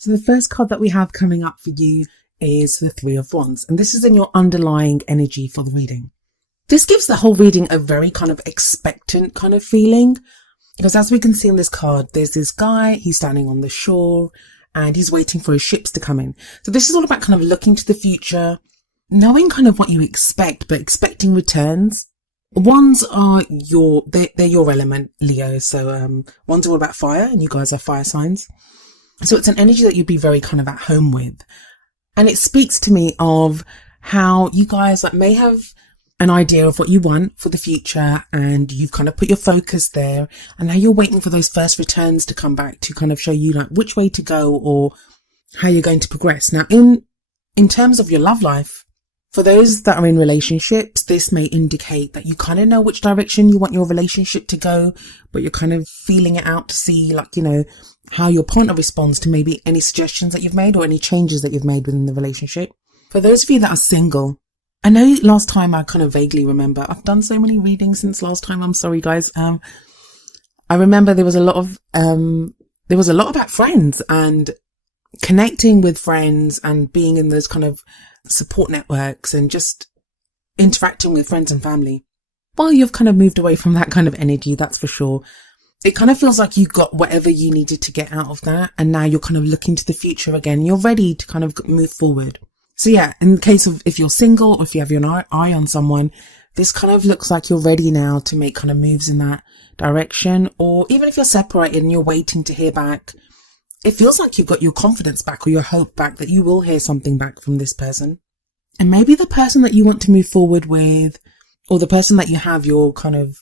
So the first card that we have coming up for you is the Three of Wands, and this is in your underlying energy for the reading. This gives the whole reading a very kind of expectant kind of feeling, because as we can see in this card, there's this guy, he's standing on the shore and he's waiting for his ships to come in. So this is all about kind of looking to the future, knowing kind of what you expect, but expecting returns. Wands are they're your element, Leo. So wands are all about fire, and you guys are fire signs. So it's an energy that you'd be very kind of at home with. And it speaks to me of how you guys may have an idea of what you want for the future, and you've kind of put your focus there, and now you're waiting for those first returns to come back to kind of show you which way to go or how you're going to progress. Now, in terms of your love life, for those that are in relationships, this may indicate that you kind of know which direction you want your relationship to go, but you're kind of feeling it out to see how your partner responds to maybe any suggestions that you've made or any changes that you've made within the relationship. For those of you that are single, I know last time I kind of vaguely remember, I've done so many readings since last time. I'm sorry, guys. I remember there was a lot about friends and connecting with friends and being in those kind of support networks and just interacting with friends and family. Well, you've kind of moved away from that kind of energy, that's for sure. It kind of feels like you got whatever you needed to get out of that, and now you're kind of looking to the future again. You're ready to kind of move forward. So yeah, in the case of if you're single or if you have your eye on someone, this kind of looks like you're ready now to make kind of moves in that direction. Or even if you're separated and you're waiting to hear back, it feels like you've got your confidence back or your hope back that you will hear something back from this person. And maybe the person that you want to move forward with, or the person that you have your kind of,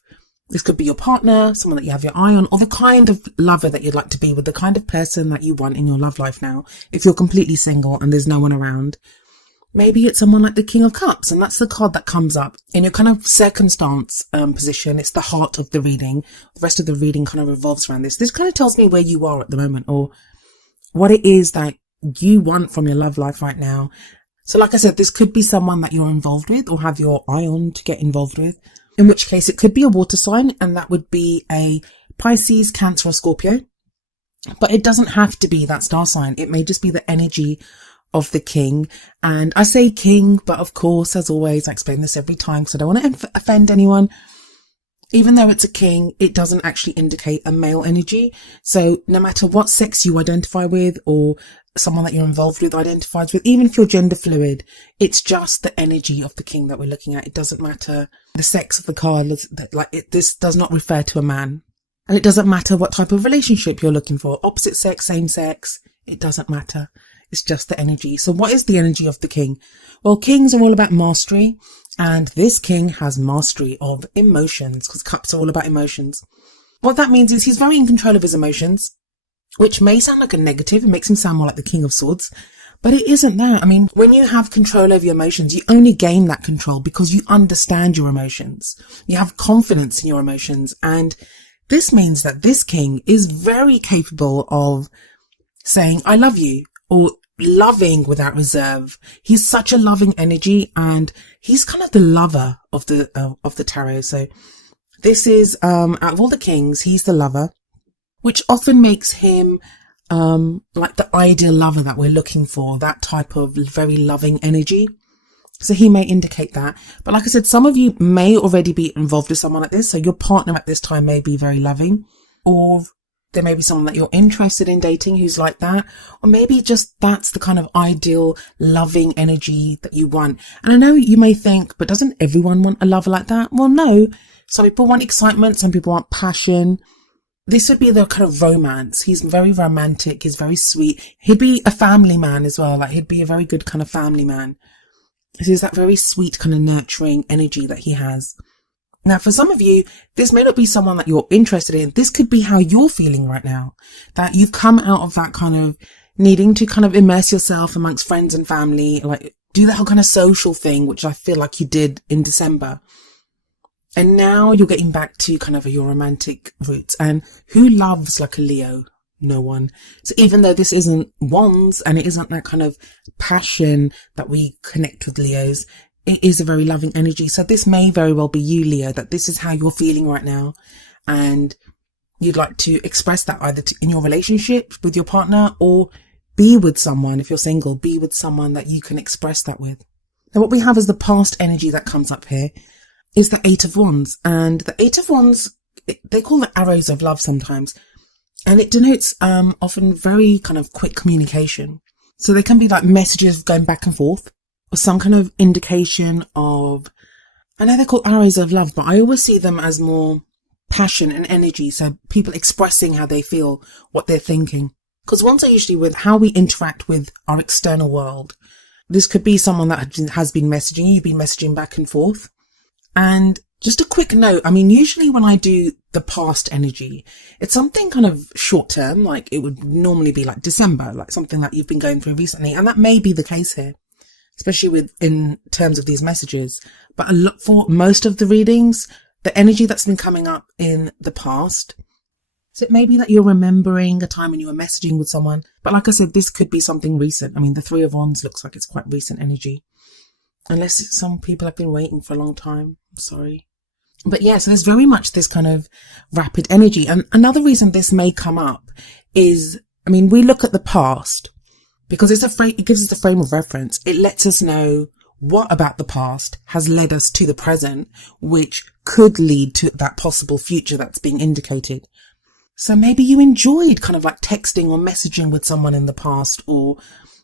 this could be your partner, someone that you have your eye on, or the kind of lover that you'd like to be with, the kind of person that you want in your love life now. If you're completely single and there's no one around, maybe it's someone like the King of Cups, and that's the card that comes up in your kind of circumstance position. It's the heart of the reading. The rest of the reading kind of revolves around this. This kind of tells me where you are at the moment, or what it is that you want from your love life right now. So like I said, this could be someone that you're involved with or have your eye on to get involved with, in which case it could be a water sign, and that would be a Pisces, Cancer or Scorpio. But it doesn't have to be that star sign. It may just be the energy of the king. And I say king, but of course, as always, I explain this every time because I don't want to offend anyone. Even though it's a king, it doesn't actually indicate a male energy. So no matter what sex you identify with or someone that you're involved with identifies with, even if you're gender fluid, it's just the energy of the king that we're looking at. It doesn't matter the sex of the card. This does not refer to a man. And it doesn't matter what type of relationship you're looking for. Opposite sex, same sex. It doesn't matter. It's just the energy. So what is the energy of the king? Well, kings are all about mastery, and this king has mastery of emotions, because cups are all about emotions. What that means is he's very in control of his emotions, which may sound like a negative. It makes him sound more like the King of Swords, but it isn't that. I mean, when you have control over your emotions, you only gain that control because you understand your emotions. You have confidence in your emotions, and this means that this king is very capable of saying, I love you, or loving without reserve. He's such a loving energy, and he's kind of the lover of the tarot. So this is, out of all the kings, he's the lover, which often makes him, like the ideal lover that we're looking for, that type of very loving energy. So he may indicate that. But like I said, some of you may already be involved with someone like this. So your partner at this time may be very loving, or there may be someone that you're interested in dating who's like that, or maybe just that's the kind of ideal loving energy that you want. And I know you may think, but doesn't everyone want a lover like that? Well, no. Some people want excitement. Some people want passion. This would be the kind of romance. He's very romantic. He's very sweet. He'd be a family man as well. Like, he'd be a very good kind of family man. There's that very sweet kind of nurturing energy that he has. Now, for some of you, this may not be someone that you're interested in. This could be how you're feeling right now, that you've come out of that kind of needing to kind of immerse yourself amongst friends and family, like do that whole kind of social thing, which I feel like you did in December. And now you're getting back to kind of your romantic roots. And who loves like a Leo? No one. So even though this isn't wands and it isn't that kind of passion that we connect with Leos, it is a very loving energy. So this may very well be you, Leo, that this is how you're feeling right now. And you'd like to express that either in your relationship with your partner, or be with someone, if you're single, be with someone that you can express that with. Now what we have as the past energy that comes up here is the Eight of Wands. And the Eight of Wands, they call it arrows of love sometimes. And it denotes often very kind of quick communication. So they can be like messages going back and forth, or some kind of indication of, I know they're called arrows of love, but I always see them as more passion and energy. So people expressing how they feel, what they're thinking. Because wands are usually with how we interact with our external world. This could be someone that has been messaging, you've been messaging back and forth. And just a quick note, I mean, usually when I do the past energy, it's something kind of short term, like it would normally be like December, like something that you've been going through recently. And that may be the case here, especially in terms of these messages. But for most of the readings, the energy that's been coming up in the past, so it may be that you're remembering a time when you were messaging with someone. But like I said, this could be something recent. I mean, the Three of Wands looks like it's quite recent energy. Unless some people have been waiting for a long time. I'm sorry. But yeah, so there's very much this kind of rapid energy. And another reason this may come up is, I mean, we look at the past because it gives us the frame of reference. It lets us know what about the past has led us to the present, which could lead to that possible future that's being indicated. So maybe you enjoyed kind of like texting or messaging with someone in the past, or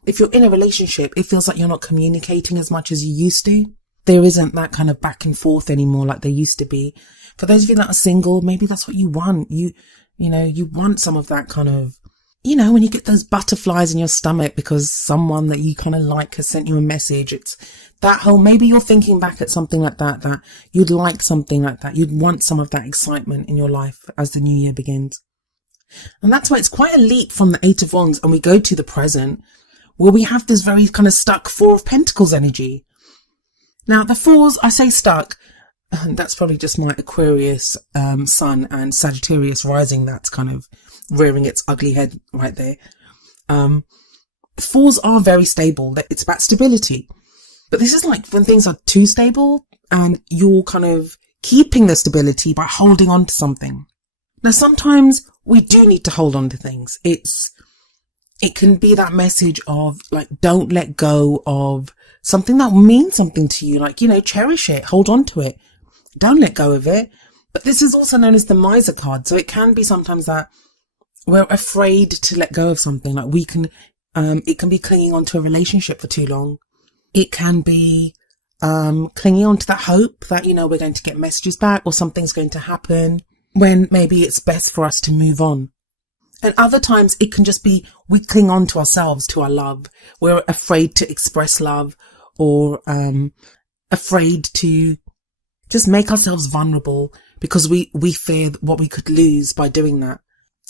if you're in a relationship, it feels like you're not communicating as much as you used to. There isn't that kind of back and forth anymore like there used to be. For those of you that are single, maybe that's what you want. You want some of that kind of, when you get those butterflies in your stomach because someone that you kind of like has sent you a message. It's that whole, maybe you're thinking back at something like that you'd like something like that. You'd want some of that excitement in your life as the new year begins. And that's why it's quite a leap from the Eight of Wands and we go to the present, where we have this very kind of stuck Four of Pentacles energy. Now, the fours, I say stuck, that's probably just my Aquarius sun and Sagittarius rising that's kind of rearing its ugly head right there. Fours are very stable. It's about stability. But this is like when things are too stable and you're kind of keeping the stability by holding on to something. Now, sometimes we do need to hold on to things. It can be that message of like, don't let go of something that means something to you. Like, cherish it, hold on to it. Don't let go of it. But this is also known as the Miser card. So it can be sometimes that we're afraid to let go of something. Like it can be clinging on to a relationship for too long. It can be clinging on to that hope that, we're going to get messages back or something's going to happen when maybe it's best for us to move on. And other times it can just be we cling on to ourselves, to our love. We're afraid to express love or afraid to just make ourselves vulnerable because we fear what we could lose by doing that.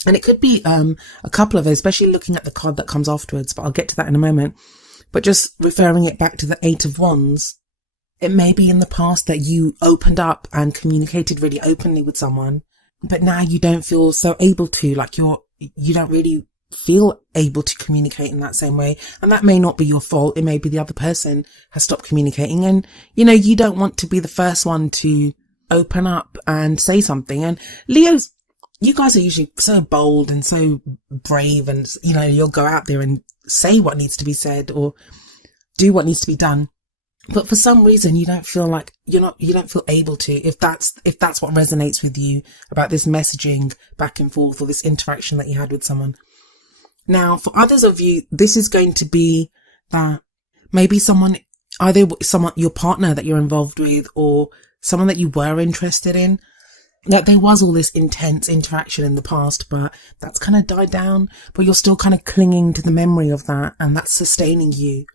And it could be a couple of those, especially looking at the card that comes afterwards, but I'll get to that in a moment. But just referring it back to the Eight of Wands, it may be in the past that you opened up and communicated really openly with someone, but now you don't feel so able to, like you don't really feel able to communicate in that same way. And that may not be your fault. It may be the other person has stopped communicating and, you don't want to be the first one to open up and say something. And Leos, you guys are usually so bold and so brave and, you'll go out there and say what needs to be said or do what needs to be done. But for some reason, you don't feel like you don't feel able to, if that's what resonates with you about this messaging back and forth or this interaction that you had with someone. Now, for others of you, this is going to be that maybe either your partner that you're involved with or someone that you were interested in, that there was all this intense interaction in the past, but that's kind of died down, but you're still kind of clinging to the memory of that and that's sustaining you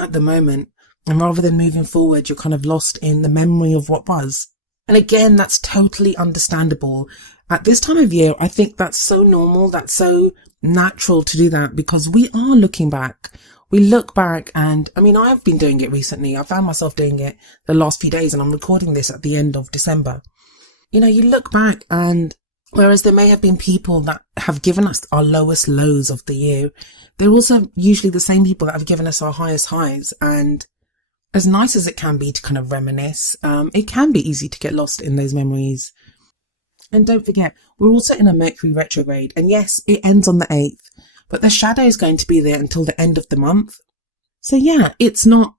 at the moment. And rather than moving forward, you're kind of lost in the memory of what was. And again, that's totally understandable. At this time of year, I think that's so normal. That's so natural to do that because we are looking back. We look back and, I've been doing it recently. I found myself doing it the last few days and I'm recording this at the end of December. You look back and whereas there may have been people that have given us our lowest lows of the year, they're also usually the same people that have given us our highest highs. And as nice as it can be to kind of reminisce, it can be easy to get lost in those memories. And don't forget, we're also in a Mercury retrograde. And yes, it ends on the 8th, but the shadow is going to be there until the end of the month. So yeah, it's not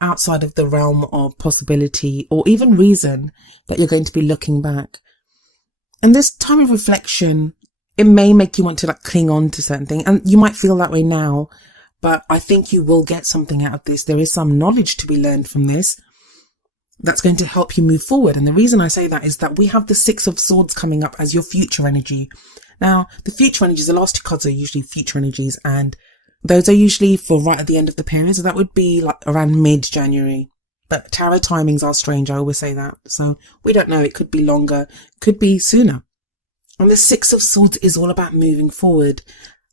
outside of the realm of possibility or even reason that you're going to be looking back. And this time of reflection, it may make you want to like cling on to certain things, and you might feel that way now, but I think you will get something out of this. There is some knowledge to be learned from this that's going to help you move forward. And the reason I say that is that we have the Six of Swords coming up as your future energy. Now, the future energies, the last two cards are usually future energies, and those are usually for right at the end of the period. So that would be like around mid-January. But tarot timings are strange. I always say that. So we don't know. It could be longer, could be sooner. And the Six of Swords is all about moving forward.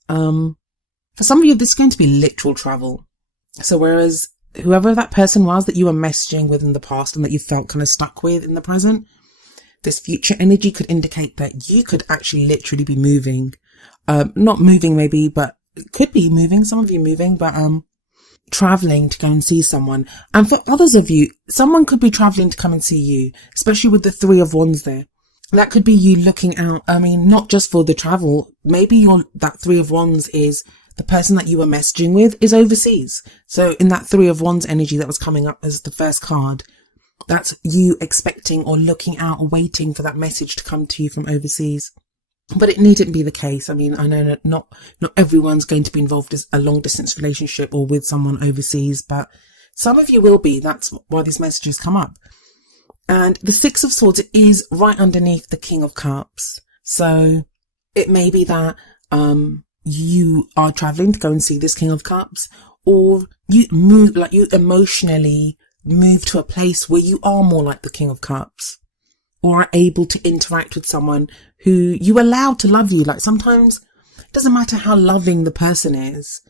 For some of you, this is going to be literal travel. So whereas whoever that person was that you were messaging with in the past and that you felt kind of stuck with in the present, this future energy could indicate that you could actually literally be moving. Not moving maybe, but it could be moving. Some of you moving, but traveling to go and see someone. And for others of you, someone could be traveling to come and see you, especially with the Three of Wands there. That could be you looking out. I mean, not just for the travel. Maybe that Three of Wands is the person that you were messaging with is overseas. So in that Three of Wands energy that was coming up as the first card, that's you expecting or looking out or waiting for that message to come to you from overseas. But it needn't be the case. I mean, I know that not everyone's going to be involved in a long distance relationship or with someone overseas, but some of you will be. That's why these messages come up. And the Six of Swords is right underneath the King of Cups. So it may be that you are traveling to go and see this King of Cups, or you move, like you emotionally move to a place where you are more like the King of Cups, or are able to interact with someone who you allow to love you. Like sometimes it doesn't matter how loving the person is.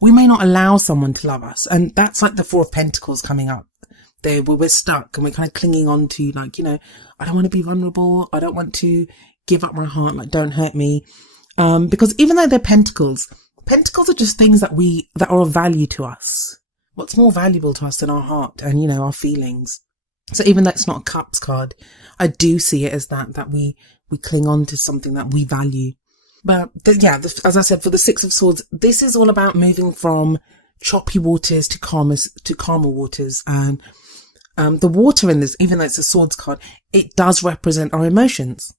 We may not allow someone to love us. And that's like the Four of Pentacles coming up there, where we're stuck and we're kind of clinging on to like, I don't want to be vulnerable. I don't want to give up my heart. Like, don't hurt me. Because even though they're pentacles are just things that are of value to us. What's more valuable to us than our heart and, our feelings? So even though it's not a cups card, I do see it as that we cling on to something that we value. But as I said, for the Six of Swords, this is all about moving from choppy waters to calmer waters. And the water in this, even though it's a swords card, it does represent our emotions.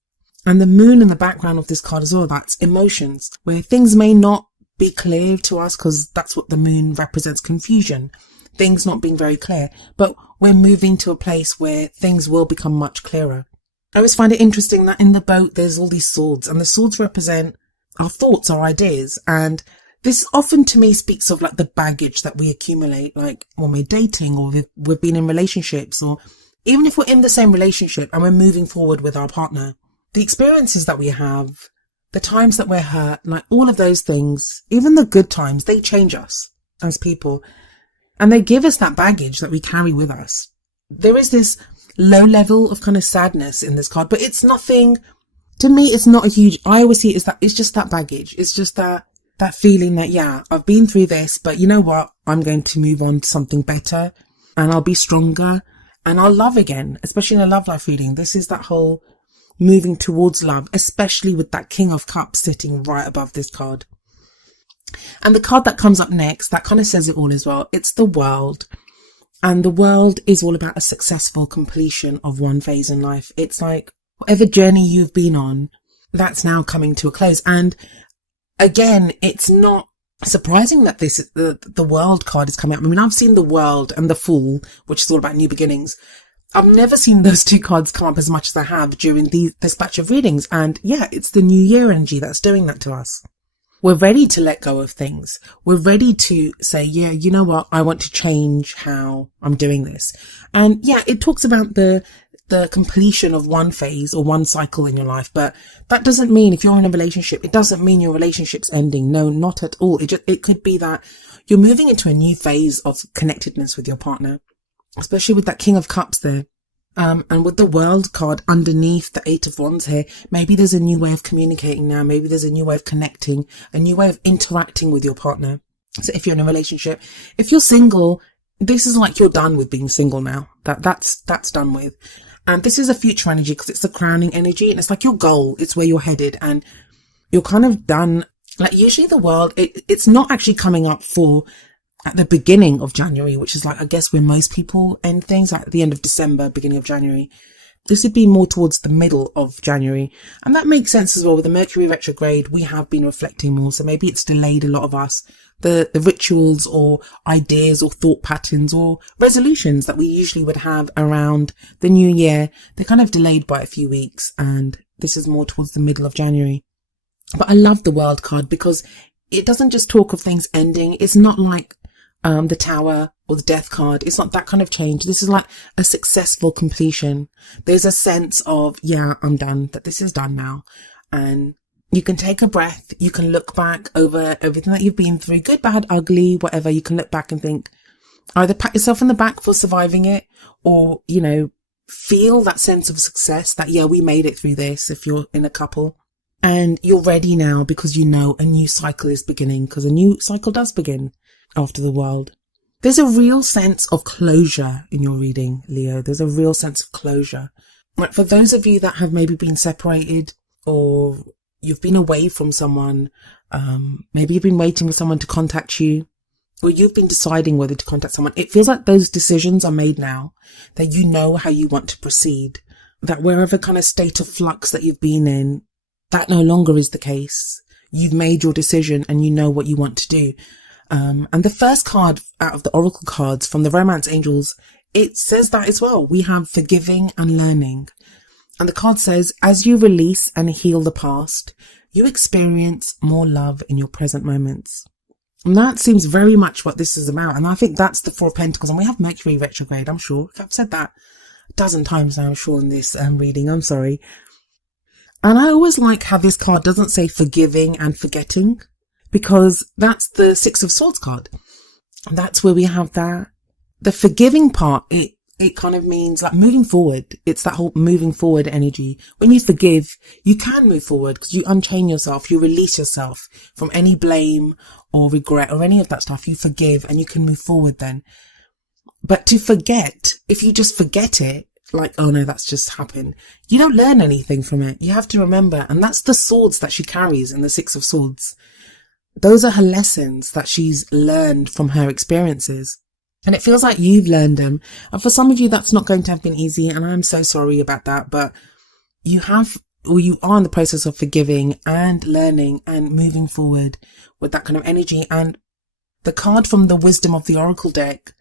And the moon in the background of this card as well, that's emotions, where things may not be clear to us because that's what the moon represents, confusion, things not being very clear, but we're moving to a place where things will become much clearer. I always find it interesting that in the boat there's all these swords, and the swords represent our thoughts, our ideas, and this often to me speaks of like the baggage that we accumulate, like when we're dating or we've been in relationships, or even if we're in the same relationship and we're moving forward with our partner. The experiences that we have, the times that we're hurt, like all of those things, even the good times, they change us as people. And they give us that baggage that we carry with us. There is this low level of kind of sadness in this card, but it's nothing, to me, it's not a huge, I always see it as that, it's just that baggage. It's just that feeling that, yeah, I've been through this, but you know what? I'm going to move on to something better, and I'll be stronger, and I'll love again, especially in a love life reading. This is that whole moving towards love, especially with that King of Cups sitting right above this card. And the card that comes up next, that kind of says it all as well. It's the World. And the World is all about a successful completion of one phase in life. It's like whatever journey you've been on, that's now coming to a close. And again, it's not surprising that the World card is coming up. I mean, I've seen the World and the Fool, which is all about new beginnings. I've never seen those two cards come up as much as I have during this batch of readings. And yeah, it's the New Year energy that's doing that to us. We're ready to let go of things. We're ready to say, yeah, you know what? I want to change how I'm doing this. And yeah, it talks about the completion of one phase or one cycle in your life. But that doesn't mean if you're in a relationship, it doesn't mean your relationship's ending. No, not at all. It could be that you're moving into a new phase of connectedness with your partner. Especially with that King of Cups there. And with the World card underneath the Eight of Wands here, maybe there's a new way of communicating now. Maybe there's a new way of connecting, a new way of interacting with your partner. So if you're in a relationship, if you're single, this is like you're done with being single now. That's done with. And this is a future energy because it's the crowning energy and it's like your goal. It's where you're headed and you're kind of done Like usually the world, it's not actually coming up for at the beginning of January, which is like, I guess where most people end things, like at the end of December, beginning of January. This would be more towards the middle of January. And that makes sense as well. With the Mercury retrograde, we have been reflecting more. So maybe it's delayed a lot of us. The rituals or ideas or thought patterns or resolutions that we usually would have around the new year, they're kind of delayed by a few weeks. And this is more towards the middle of January. But I love the World card because it doesn't just talk of things ending. It's not like the Tower or the Death card. It's not that kind of change. This is like a successful completion. There's a sense of, yeah, I'm done, that this is done now. And you can take a breath. You can look back over everything that you've been through, good, bad, ugly, whatever. You can look back and think, either pat yourself on the back for surviving it, or, you know, feel that sense of success that, yeah, we made it through this if you're in a couple. And you're ready now because you know a new cycle is beginning, because a new cycle does begin after the World. There's a real sense of closure in your reading, Leo. There's a real sense of closure. Like for those of you that have maybe been separated, or you've been away from someone, maybe you've been waiting for someone to contact you, or you've been deciding whether to contact someone. It feels like those decisions are made now, that you know how you want to proceed, that wherever kind of state of flux that you've been in, that no longer is the case. You've made your decision and you know what you want to do. And the first card out of the Oracle cards from the Romance Angels, it says that as well. We have forgiving and learning. And the card says, as you release and heal the past, you experience more love in your present moments. And that seems very much what this is about. And I think that's the Four of Pentacles. And we have Mercury retrograde, I'm sure. I've said that a dozen times now, I'm sure, in this reading. I'm sorry. And I always like how this card doesn't say forgiving and forgetting, because that's the Six of Swords card. And that's where we have that. The forgiving part, it kind of means like moving forward. It's that whole moving forward energy. When you forgive, you can move forward because you unchain yourself, you release yourself from any blame or regret or any of that stuff. You forgive and you can move forward then. But to forget, if you just forget it, like, oh no, that's just happened, you don't learn anything from it. You have to remember. And that's the swords that she carries in the Six of Swords. Those are her lessons that she's learned from her experiences. And it feels like you've learned them. And for some of you, that's not going to have been easy. And I'm so sorry about that. But you have, or you are in the process of forgiving and learning and moving forward with that kind of energy. And the card from the Wisdom of the Oracle deck,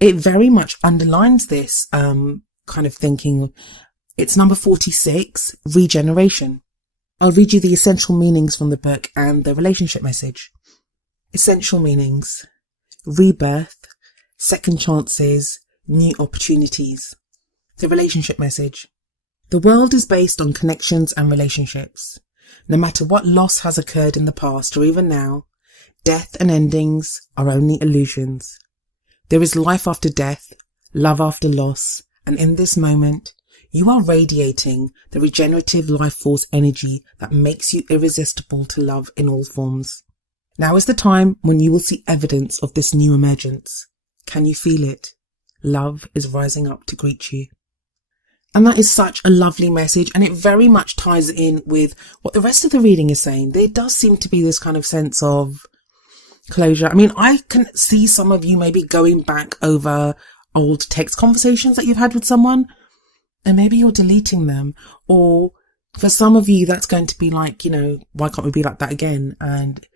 it very much underlines this kind of thinking. It's number 46, regeneration. I'll read you the essential meanings from the book and the relationship message. Essential meanings: rebirth, second chances, new opportunities. The relationship message: the world is based on connections and relationships. No matter what loss has occurred in the past or even now, death and endings are only illusions. There is life after death, love after loss, and in this moment, you are radiating the regenerative life force energy that makes you irresistible to love in all forms. Now is the time when you will see evidence of this new emergence. Can you feel it? Love is rising up to greet you. And that is such a lovely message, and it very much ties in with what the rest of the reading is saying. There does seem to be this kind of sense of closure. I mean, I can see some of you maybe going back over old text conversations that you've had with someone, and maybe you're deleting them. Or for some of you, that's going to be like, you know, why can't we be like that again? And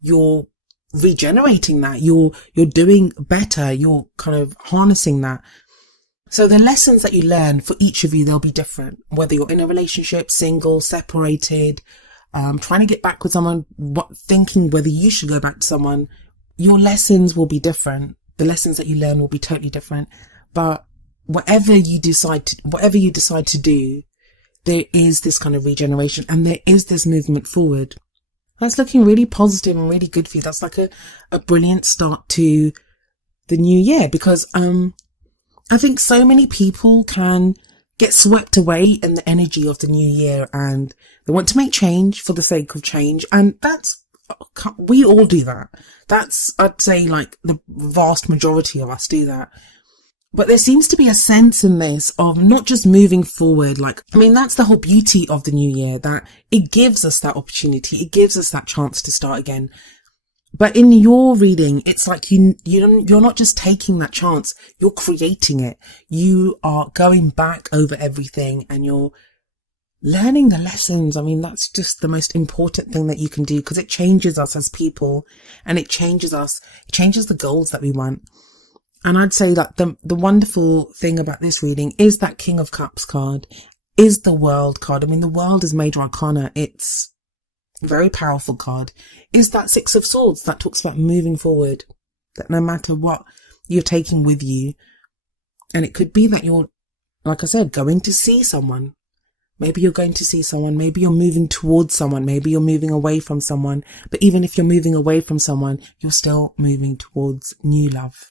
you're regenerating that. You're doing better. You're kind of harnessing that. So the lessons that you learn for each of you, they'll be different. Whether you're in a relationship, single, separated, trying to get back with someone, thinking whether you should go back to someone, your lessons will be different. The lessons that you learn will be totally different. But whatever you decide to do, there is this kind of regeneration and there is this movement forward. That's looking really positive and really good for you. That's like a brilliant start to the new year, because I think so many people can get swept away in the energy of the new year, and they want to make change for the sake of change. And we all do that. That's, I'd say, like the vast majority of us do that. But there seems to be a sense in this of not just moving forward. Like, I mean, that's the whole beauty of the new year, that it gives us that opportunity. It gives us that chance to start again. But in your reading, it's like you're not just taking that chance, you're creating it. You are going back over everything and you're learning the lessons. I mean, that's just the most important thing that you can do, because it changes us as people, and it changes the goals that we want. And I'd say that the wonderful thing about this reading is that King of Cups card, is the World card. I mean, the World is Major Arcana. It's a very powerful card. Is that Six of Swords that talks about moving forward, that no matter what you're taking with you, and it could be that you're, like I said, going to see someone. Maybe you're going to see someone, maybe you're moving towards someone, maybe you're moving away from someone. But even if you're moving away from someone, you're still moving towards new love.